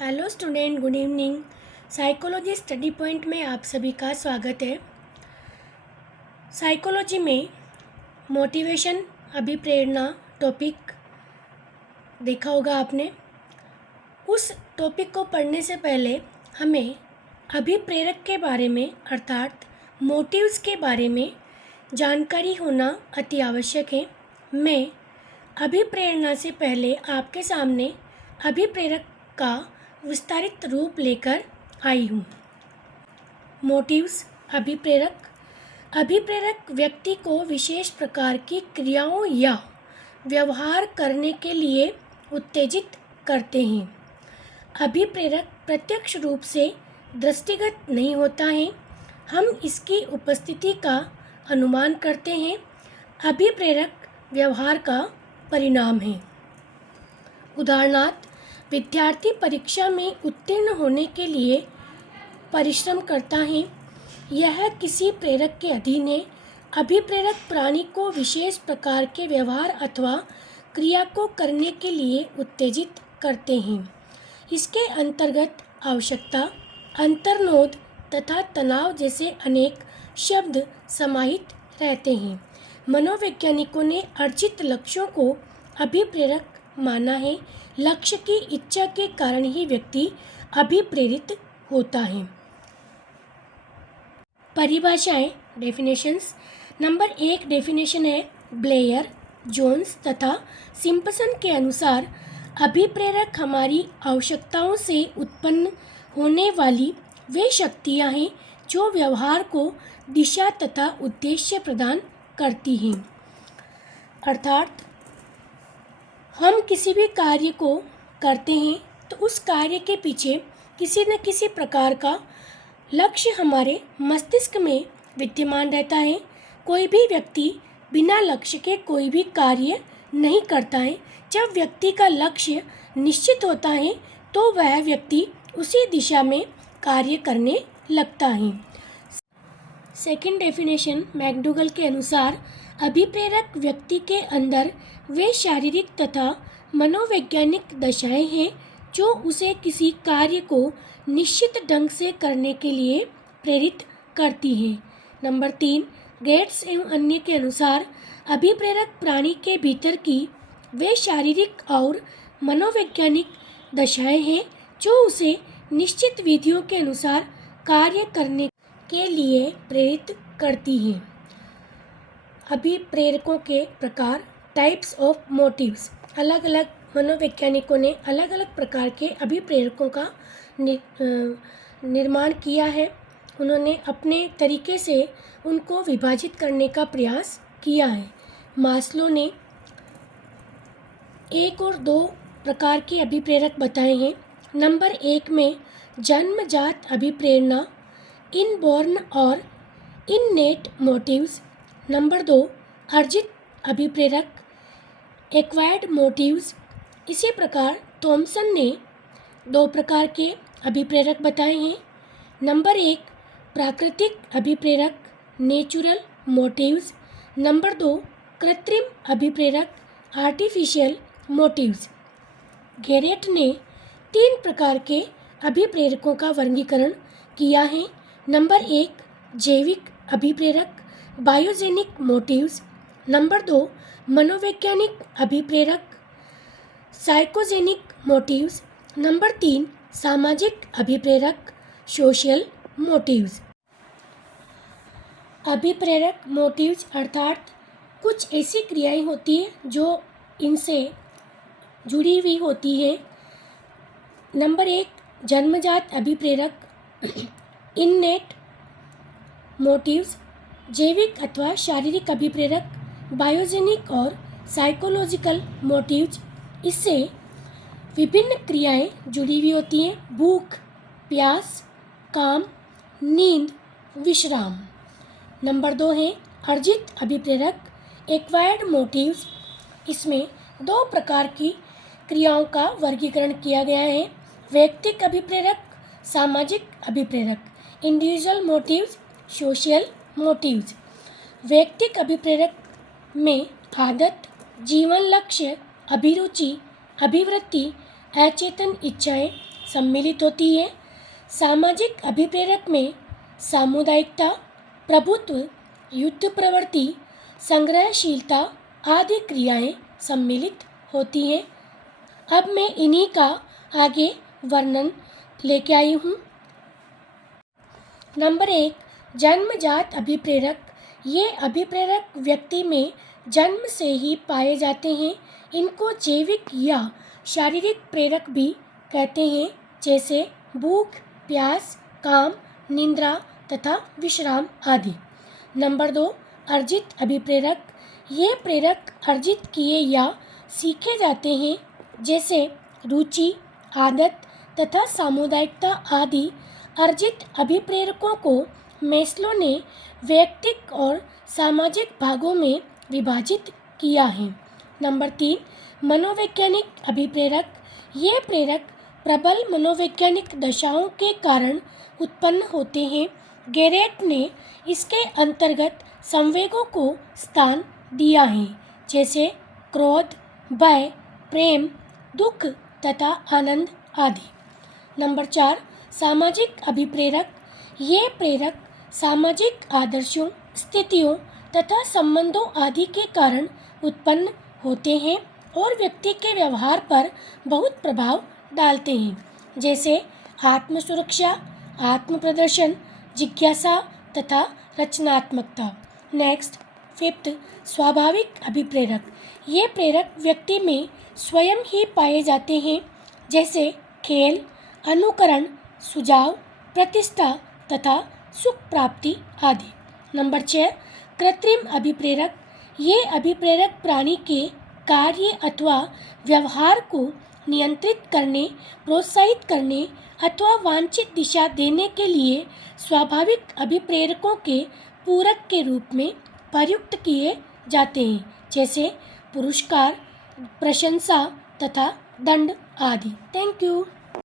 Hello student, good evening. Psychology study point में आप सभी का स्वागत है। साइकोलॉजी में मोटिवेशन, अभिप्रेरणा टॉपिक देखा होगा आपने। उस टॉपिक को पढ़ने से पहले हमें अभिप्रेरक के बारे में अर्थात मोटिव्स के बारे में जानकारी होना अति आवश्यक है। मैं अभिप्रेरणा से पहले आपके सामने अभिप्रेरक का विस्तारित रूप लेकर आई हूँ। मोटिव्स, अभिप्रेरक व्यक्ति को विशेष प्रकार की क्रियाओं या व्यवहार करने के लिए उत्तेजित करते हैं। अभिप्रेरक प्रत्यक्ष रूप से दृष्टिगत नहीं होता है, हम इसकी उपस्थिति का अनुमान करते हैं। अभिप्रेरक व्यवहार का परिणाम है। उदाहरणार्थ, विद्यार्थी परीक्षा में उत्तीर्ण होने के लिए परिश्रम करता है। यह किसी प्रेरक के अधीन है। अभिप्रेरक प्राणी को विशेष प्रकार के व्यवहार अथवा क्रिया को करने के लिए उत्तेजित करते हैं। इसके अंतर्गत आवश्यकता, अंतर्नोद तथा तनाव जैसे अनेक शब्द समाहित रहते हैं। मनोवैज्ञानिकों ने अर्जित लक्ष्यों को अभिप्रेरक माना है। लक्ष्य की इच्छा के कारण ही व्यक्ति अभिप्रेरित होता है। परिभाषाएं, डेफिनेशंस। नंबर 1 डेफिनेशन है ब्लेयर, जोन्स तथा सिम्पसन के अनुसार अभिप्रेरक हमारी आवश्यकताओं से उत्पन्न होने वाली वे शक्तियां हैं जो व्यवहार को दिशा तथा उद्देश्य प्रदान करती हैं। अर्थात हम किसी भी कार्य को करते हैं तो उस कार्य के पीछे किसी न किसी प्रकार का लक्ष्य हमारे मस्तिष्क में विद्यमान रहता है। कोई भी व्यक्ति बिना लक्ष्य के कोई भी कार्य नहीं करता है। जब व्यक्ति का लक्ष्य निश्चित होता है तो वह व्यक्ति उसी दिशा में कार्य करने लगता है। सेकंड डेफिनेशन मैकडूगल के अनुसार अभिप्रेरक व्यक्ति के अंदर वे शारीरिक तथा मनोवैज्ञानिक दशाएं हैं जो उसे किसी कार्य को निश्चित ढंग से करने के लिए प्रेरित करती हैं। नंबर 3 गेट्स एवं अन्य के अनुसार अभिप्रेरक प्राणी के भीतर की वे शारीरिक और मनोवैज्ञानिक दशाएं हैं जो उसे निश्चित विधियों के अनुसार कार्य करने के लिए प्रेरित करती हैं। अभिप्रेरकों के प्रकार, टाइप्स ऑफ मोटिव्स। अलग अलग मनोवैज्ञानिकों ने अलग अलग प्रकार के अभिप्रेरकों का निर्माण किया है। उन्होंने अपने तरीके से उनको विभाजित करने का प्रयास किया है। मास्लो ने 1 और 2 प्रकार के अभिप्रेरक बताए हैं। नंबर 1 में जन्मजात अभिप्रेरणा, इनबॉर्न और इननेट मोटिव्स। नंबर 2 अर्जित अभिप्रेरक, एक्वायर्ड मोटिव्स। इसी प्रकार थॉमसन ने 2 प्रकार के अभिप्रेरक बताए हैं। नंबर 1 प्राकृतिक अभिप्रेरक, नेचुरल मोटिव्स। नंबर 2 कृत्रिम अभिप्रेरक, आर्टिफिशियल मोटिव्स। गेरेट ने 3 प्रकार के अभिप्रेरकों का वर्गीकरण किया है। नंबर 1 जैविक अभिप्रेरक, बायोजेनिक मोटिव्स। नंबर 2 मनोवैज्ञानिक अभिप्रेरक, साइकोजेनिक मोटिव्स। नंबर 3 सामाजिक अभिप्रेरक, सोशल मोटिव्स। अभिप्रेरक मोटिव्स अर्थात कुछ ऐसी क्रियाएं होती हैं जो इनसे जुड़ी हुई होती है। नंबर 1 जन्मजात अभिप्रेरक, इननेट मोटिव्स, जैविक अथवा शारीरिक अभिप्रेरक, बायोजेनिक और साइकोलॉजिकल मोटिव्स। इससे विभिन्न क्रियाएं जुड़ी हुई होती हैं। भूख, प्यास, काम, नींद, विश्राम। नंबर 2 है अर्जित अभिप्रेरक, एक्वायर्ड मोटिव्स। इसमें 2 प्रकार की क्रियाओं का वर्गीकरण किया गया है। व्यक्तिक अभिप्रेरक, सामाजिक अभिप्रेरक। Individual motives, social motives. व्यक्तिक अभिप्रेरक में आदत, जीवन लक्ष्य, अभिरुचि, अभिवृत्ति, अचेतन इच्छाएं, सम्मिलित होती है। सामाजिक अभिप्रेरक में सामुदायिकता, प्रभुत्व, युद्ध प्रवृत्ति, संग्रहशीलता आदि क्रियाएं सम्मिलित होती हैं। अब मैं इन्हीं का आगे वर्णन लेके आई हूँ। नंबर 1, जन्मजात अभिप्रेरक। ये अभिप्रेरक व्यक्ति में जन्म से ही पाए जाते हैं। इनको जैविक या शारीरिक प्रेरक भी कहते हैं, जैसे भूख, प्यास, काम, निद्रा तथा विश्राम आदि। नंबर 2, अर्जित अभिप्रेरक। ये प्रेरक अर्जित किए या सीखे जाते हैं, जैसे रुचि, आदत तथा सामुदायिकता आदि। अर्जित अभिप्रेरकों को मेस्लो ने वैयक्तिक और सामाजिक भागों में विभाजित किया है। नंबर 3, मनोवैज्ञानिक अभिप्रेरक। ये प्रेरक प्रबल मनोवैज्ञानिक दशाओं के कारण उत्पन्न होते हैं। गैरेट ने इसके अंतर्गत संवेगों को स्थान दिया है, जैसे क्रोध, भय, प्रेम, दुख तथा आनंद आदि। नंबर 4, सामाजिक अभिप्रेरक। ये प्रेरक सामाजिक आदर्शों, स्थितियों तथा संबंधों आदि के कारण उत्पन्न होते हैं और व्यक्ति के व्यवहार पर बहुत प्रभाव डालते हैं, जैसे आत्मसुरक्षा, आत्म प्रदर्शन, जिज्ञासा तथा रचनात्मकता। नेक्स्ट 5th, स्वाभाविक अभिप्रेरक। ये प्रेरक व्यक्ति में स्वयं ही पाए जाते हैं, जैसे खेल, अनुकरण, सुझाव, प्रतिष्ठा तथा सुख प्राप्ति आदि। नंबर 6, कृत्रिम अभिप्रेरक। ये अभिप्रेरक प्राणी के कार्य अथवा व्यवहार को नियंत्रित करने, प्रोत्साहित करने अथवा वांछित दिशा देने के लिए स्वाभाविक अभिप्रेरकों के पूरक के रूप में प्रयुक्त किए जाते हैं, जैसे पुरस्कार, प्रशंसा तथा दंड आदि। Thank you.